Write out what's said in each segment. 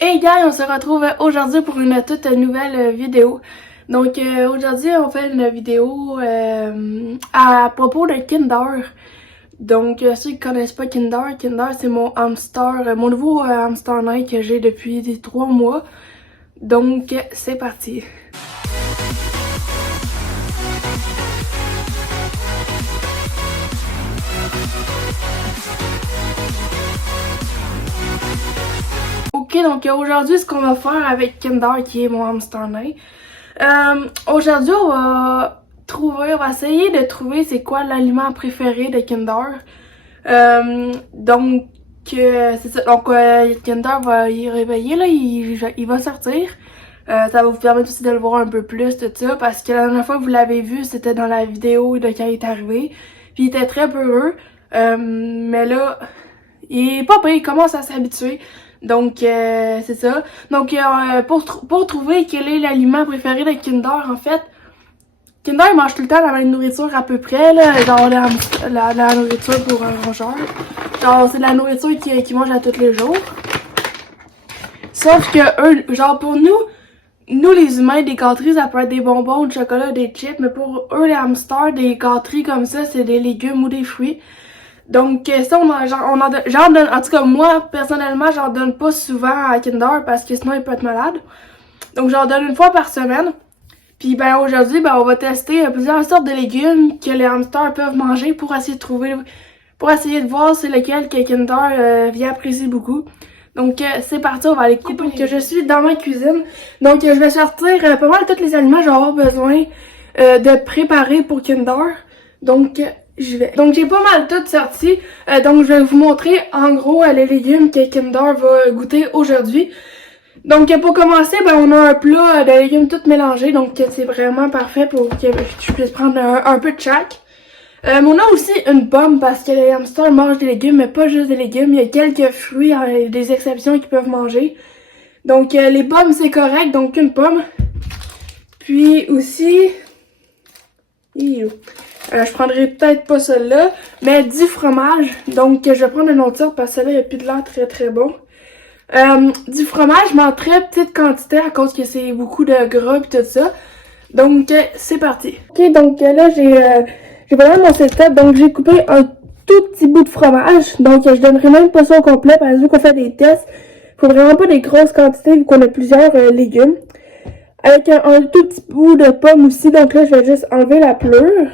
Hey guys, on se retrouve aujourd'hui pour une toute nouvelle vidéo. Donc aujourd'hui on fait une vidéo à propos de Kinder. Donc ceux qui connaissent pas Kinder, Kinder c'est mon hamster, mon nouveau hamster nain que j'ai depuis 3 mois. Donc c'est parti. Ok, donc aujourd'hui ce qu'on va faire avec Kinder qui est mon hamster nain. Aujourd'hui on va essayer de trouver c'est quoi l'aliment préféré de Kinder. C'est ça. Donc Kinder va y réveiller là, il va sortir. Ça va vous permettre aussi de le voir un peu plus de ça parce que la dernière fois que vous l'avez vu c'était dans la vidéo de quand il est arrivé. Puis il était très peureux. Mais là, il est pas pire, il commence à s'habituer. Donc c'est ça. Donc pour trouver quel est l'aliment préféré de Kinder, en fait, Kinder il mange tout le temps la même nourriture à peu près, là, genre la nourriture pour un rongeur. Genre c'est de la nourriture qu'il mange à tous les jours. Sauf que eux, genre pour nous les humains, des gâteries ça peut être des bonbons, du chocolat, des chips, mais pour eux les hamsters, des gâteries comme ça, c'est des légumes ou des fruits. Donc ça j'en donne, en tout cas moi personnellement j'en donne pas souvent à Kinder parce que sinon il peut être malade. Donc j'en donne une fois par semaine. Puis ben aujourd'hui on va tester plusieurs sortes de légumes que les hamsters peuvent manger pour essayer de voir c'est lequel que Kinder vient apprécier beaucoup. Donc c'est parti, on va aller couper. Donc je suis dans ma cuisine. Donc je vais sortir pas mal tous les aliments que je vais avoir besoin de préparer pour Kinder. Donc Donc j'ai pas mal tout sorti. Donc je vais vous montrer en gros les légumes que Kinder va goûter aujourd'hui. Donc pour commencer, on a un plat de légumes tout mélangés. Donc c'est vraiment parfait pour que je puisse prendre un peu de chaque. On a aussi une pomme parce que les hamsters mangent des légumes, mais pas juste des légumes. Il y a quelques fruits, des exceptions qu'ils peuvent manger. Donc les pommes c'est correct, donc une pomme. Puis aussi... je prendrai peut-être pas celle-là, mais du fromage. Donc, je vais prendre une autre sorte parce que celle-là, il n'y a plus de l'air très très bon. Du fromage, mais en très petite quantité à cause que c'est beaucoup de gras et tout ça. Donc, c'est parti. Ok, donc là, j'ai vraiment mon setup. Donc, j'ai coupé un tout petit bout de fromage. Donc, je donnerai même pas ça au complet parce que vu qu'on fait des tests, faut vraiment pas des grosses quantités vu qu'on a plusieurs légumes. Avec un tout petit bout de pomme aussi. Donc là, je vais juste enlever la pleure.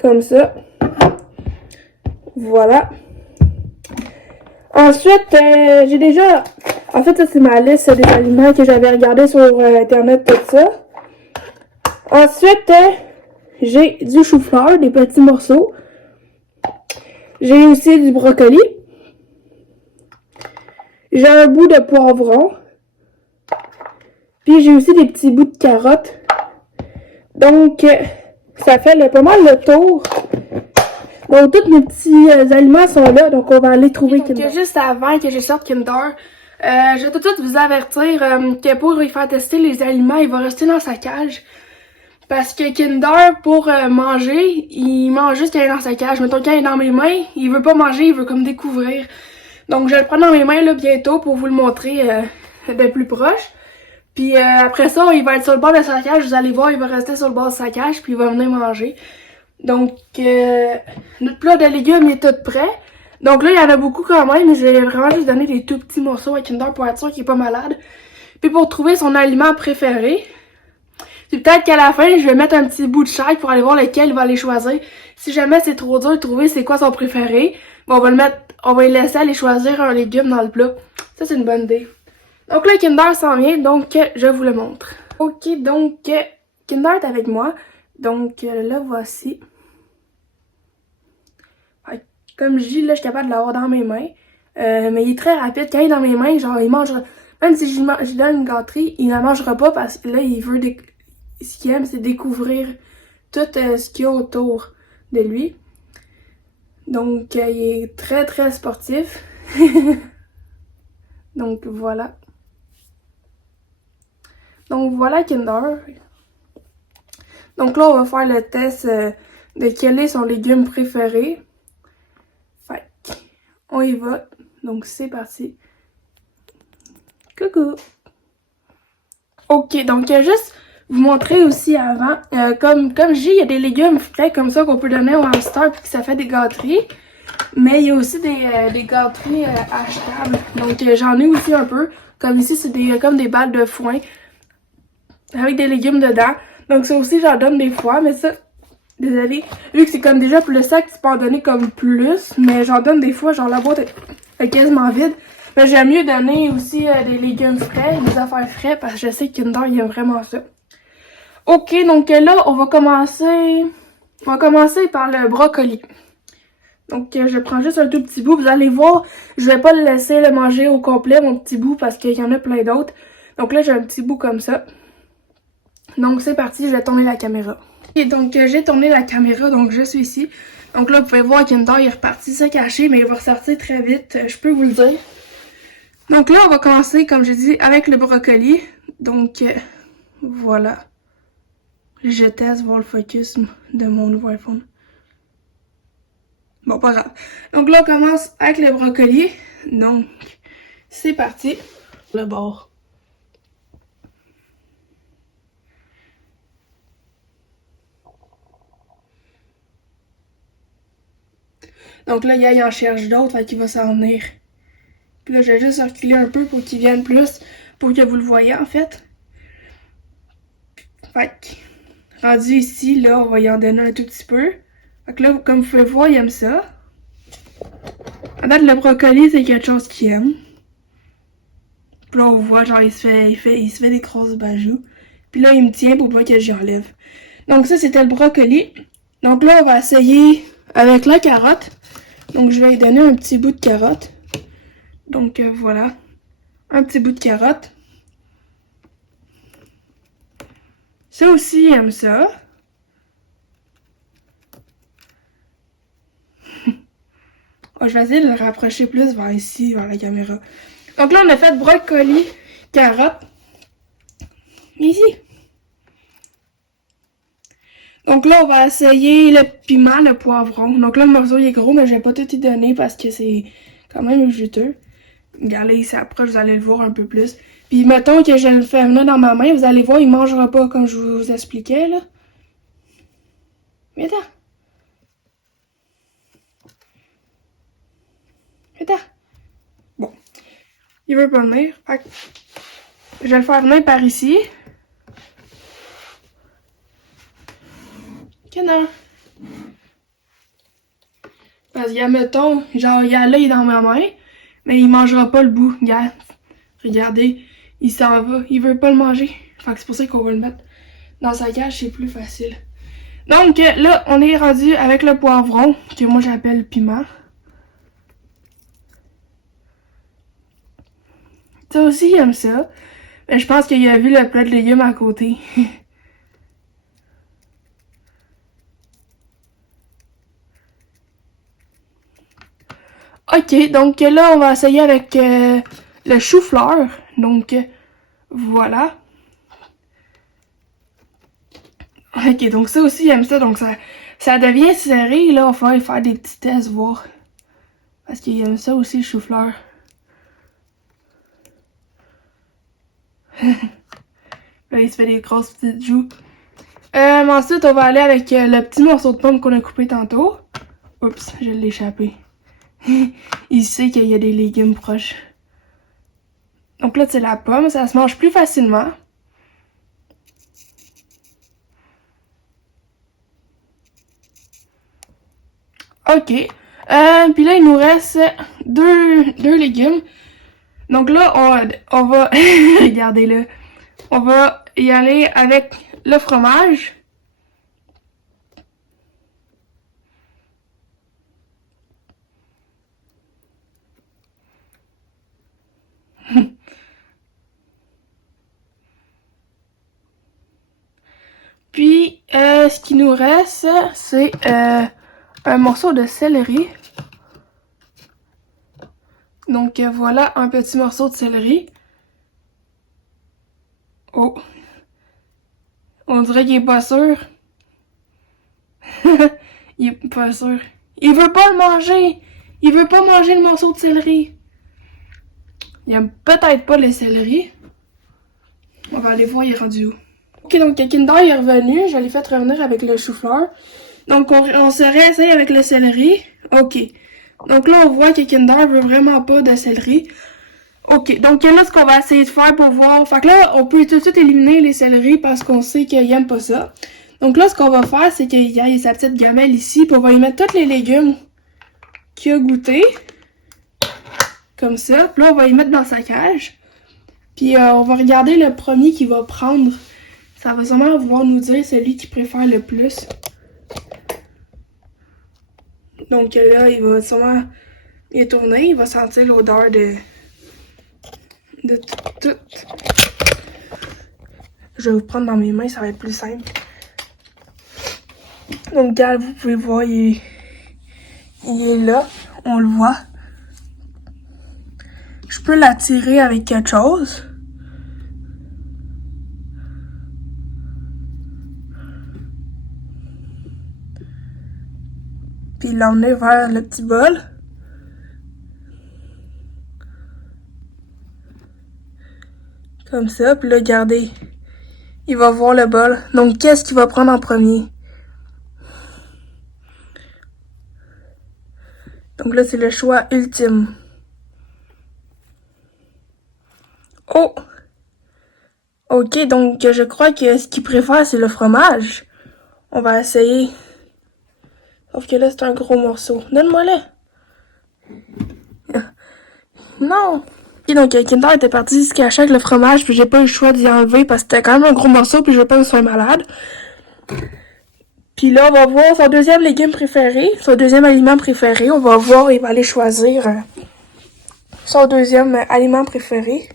Comme ça. Voilà. Ensuite, j'ai déjà... En fait, ça, c'est ma liste des aliments que j'avais regardé sur Internet, tout ça. Ensuite, j'ai du chou-fleur, des petits morceaux. J'ai aussi du brocoli. J'ai un bout de poivron. Puis j'ai aussi des petits bouts de carottes. Donc, ça fait pas mal le tour. Donc, tous mes petits aliments sont là, donc on va aller trouver Kinder. Donc, juste avant que je sorte Kinder, je vais tout de suite vous avertir que pour lui faire tester les aliments, il va rester dans sa cage. Parce que Kinder, pour manger, il mange juste quand il est dans sa cage. Mettons, quand il est dans mes mains, il veut pas manger, il veut comme découvrir. Donc, je vais le prendre dans mes mains là bientôt pour vous le montrer de plus proche. Puis après ça, il va être sur le bord de sa cage, vous allez voir, il va rester sur le bord de sa cage, puis il va venir manger. Donc, notre plat de légumes est tout prêt. Donc là, il y en a beaucoup quand même, mais je vais vraiment juste donner des tout petits morceaux à Kinder pour être sûr qu'il est pas malade. Puis pour trouver son aliment préféré, puis peut-être qu'à la fin, je vais mettre un petit bout de chaque pour aller voir lequel il va aller choisir. Si jamais c'est trop dur de trouver c'est quoi son préféré, on va le laisser aller choisir un légume dans le plat. Ça, c'est une bonne idée. Donc là, Kinder s'en vient, donc je vous le montre. Ok, donc Kinder est avec moi. Donc là, voici. Comme je dis, là, je suis capable de l'avoir dans mes mains. Mais il est très rapide. Quand il est dans mes mains, genre, il mangera. Même si je donne une gâterie, il la mangera pas parce que là, il veut... Ce qu'il aime, c'est découvrir tout ce qu'il y a autour de lui. Donc, il est très, très sportif. Donc, voilà. Donc, voilà Kinder. Donc là, on va faire le test de quel est son légume préféré. Fait On y va. Donc, c'est parti. Coucou! Ok, donc juste vous montrer aussi avant, comme je dis, il y a des légumes frais comme ça qu'on peut donner au hamster puis que ça fait des gâteries. Mais il y a aussi des gâteries achetables. Donc j'en ai aussi un peu. Comme ici, c'est comme des balles de foin avec des légumes dedans. Donc ça aussi, j'en donne des fois, mais ça, désolé. Vu que c'est comme déjà pour le sac, tu peux en donner comme plus. Mais j'en donne des fois, genre la boîte est quasiment vide. Mais j'aime mieux donner aussi des légumes frais, des affaires frais, parce que je sais que Kinder, il aime vraiment ça. Ok, donc là, on va commencer par le brocoli. Donc, je prends juste un tout petit bout. Vous allez voir, je vais pas le laisser le manger au complet, mon petit bout, parce qu'il y en a plein d'autres. Donc là, j'ai un petit bout comme ça. Donc, c'est parti, je vais tourner la caméra. Et donc, j'ai tourné la caméra, donc je suis ici. Donc là, vous pouvez voir Kinder, il est reparti se cacher, mais il va ressortir très vite, je peux vous le dire. Donc là, on va commencer, comme j'ai dit, avec le brocoli. Donc, voilà. Je teste voir le focus de mon nouveau iPhone. Bon, pas grave. Donc là, on commence avec le brocoli. Donc, c'est parti. Le bord. Donc là, il en cherche d'autres, fait qu'il va s'en venir. Puis là, je vais juste reculer un peu pour qu'il vienne plus, pour que vous le voyez, en fait. Fait que, rendu ici, là, on va y en donner un tout petit peu. Fait que là, comme vous pouvez voir, il aime ça. En fait, le brocoli, c'est quelque chose qu'il aime. Puis là, on voit, genre, il se fait des grosses bajoux. Puis là, il me tient pour pas que j'y enlève. Donc ça, c'était le brocoli. Donc là, on va essayer avec la carotte. Donc je vais lui donner un petit bout de carotte. Donc voilà. Un petit bout de carotte. Ça aussi, il aime ça. Oh, je vais essayer de le rapprocher plus vers ici, vers la caméra. Donc là, on a fait brocoli, carotte. Ici. Donc là, on va essayer le piment, le poivron. Donc là, le morceau il est gros, mais je vais pas tout y donner parce que c'est quand même juteux. Regardez, il s'approche, vous allez le voir un peu plus. Puis mettons que je le fais venir dans ma main, vous allez voir, il mangera pas comme je vous expliquais, là. Viens-t'en. Viens-t'en. Bon. Il veut pas venir. Fait que je vais le faire venir par ici. Canard. Parce qu'il y a, mettons, genre, il y a l'œil dans ma main, mais il mangera pas le bout. Regarde. Regardez, il s'en va. Il veut pas le manger. Fait que c'est pour ça qu'on va le mettre dans sa cage, c'est plus facile. Donc là, on est rendu avec le poivron, que moi j'appelle piment. Ça aussi, il aime ça. Mais je pense qu'il a vu le plat de légumes à côté. Ok, donc là, on va essayer avec le chou-fleur. Donc, voilà. Ok, donc ça aussi, il aime ça. Donc, ça devient serré. Là, on va faire des petits tests, voir. Parce qu'il aime ça aussi, le chou-fleur. Là, il se fait des grosses petites joues. Ensuite, on va aller avec le petit morceau de pomme qu'on a coupé tantôt. Oups, je l'ai échappé. Il sait qu'il y a des légumes proches. Donc là, c'est la pomme, ça se mange plus facilement. Ok. Puis là, il nous reste deux légumes. Donc là, on va... Regardez-le. On va y aller avec le fromage. Puis, ce qui nous reste, c'est un morceau de céleri. Donc voilà, un petit morceau de céleri. Oh. On dirait qu'il est pas sûr. Il est pas sûr. Il veut pas le manger. Il veut pas manger le morceau de céleri. Il aime peut-être pas le céleri. On va aller voir, il est rendu où. Ok, donc Kinder est revenu. Je l'ai fait revenir avec le chou-fleur. Donc, on se réessaye avec le céleri. Ok. Donc là, on voit que Kinder veut vraiment pas de céleri. Ok, donc là, ce qu'on va essayer de faire pour voir... Fait que là, on peut tout de suite éliminer les céleris parce qu'on sait qu'il aime pas ça. Donc là, ce qu'on va faire, c'est qu'il y a sa petite gamelle ici. Puis on va y mettre tous les légumes qu'il a goûté. Comme ça. Puis là, on va y mettre dans sa cage. Puis on va regarder le premier qu'il va prendre. Ça va sûrement vouloir nous dire celui qu'il préfère le plus. Donc là, il va sûrement y tourner. Il va sentir l'odeur de tout. Je vais vous prendre dans mes mains, ça va être plus simple. Donc, regarde, vous pouvez voir, il est là. On le voit. Je peux l'attirer avec quelque chose. Puis l'emmener vers le petit bol. Comme ça. Puis là, regardez. Il va voir le bol. Donc, qu'est-ce qu'il va prendre en premier? Donc là, c'est le choix ultime. Oh! Ok, donc je crois que ce qu'il préfère, c'est le fromage. On va essayer. Sauf que là, c'est un gros morceau. Donne-moi-le. Non! Et donc, Kinder était parti se cacher avec le fromage, puis j'ai pas eu le choix d'y enlever parce que c'était quand même un gros morceau, puis je veux pas qu'il soit malade. Puis là, on va voir son deuxième légume préféré, son deuxième aliment préféré. On va voir, il va aller choisir son deuxième aliment préféré.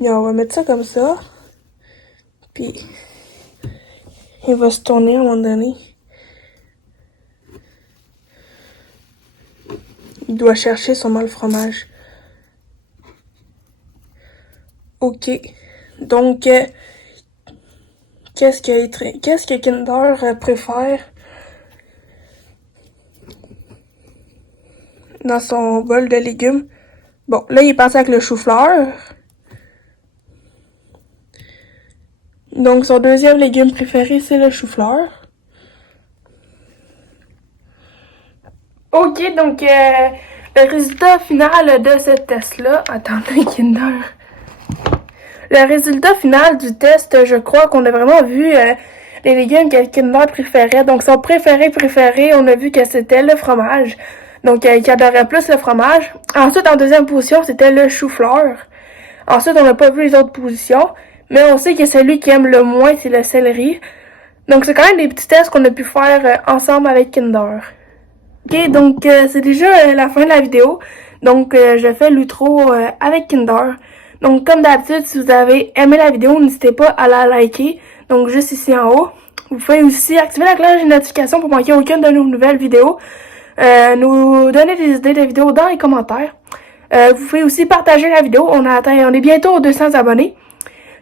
Et on va mettre ça comme ça. Puis, il va se tourner à un moment donné. Il doit chercher sûrement le fromage. Ok. Donc, qu'est-ce que Kinder préfère dans son bol de légumes? Bon, là, il est passé avec le chou-fleur. Donc, son deuxième légume préféré, c'est le chou-fleur. Ok, donc, le résultat final de ce test-là... Attendez, Kinder. Le résultat final du test, je crois qu'on a vraiment vu les légumes que Kinder préférait. Donc, son préféré, on a vu que c'était le fromage. Donc, il adorait plus le fromage. Ensuite, en deuxième position, c'était le chou-fleur. Ensuite, on n'a pas vu les autres positions. Mais on sait que celui qui aime le moins, c'est le céleri. Donc, c'est quand même des petits tests qu'on a pu faire ensemble avec Kinder. Ok, donc c'est déjà la fin de la vidéo. Donc, je fais l'outro avec Kinder. Donc, comme d'habitude, si vous avez aimé la vidéo, n'hésitez pas à la liker. Donc, juste ici en haut. Vous pouvez aussi activer la cloche de notification pour manquer aucune de nos nouvelles vidéos. Nous donner des idées de vidéos dans les commentaires. Vous pouvez aussi partager la vidéo. On est bientôt aux 200 abonnés.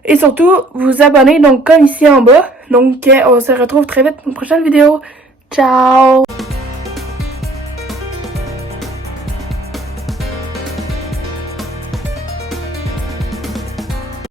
Et surtout, vous abonner, donc comme ici en bas. Donc, on se retrouve très vite pour une prochaine vidéo. Ciao!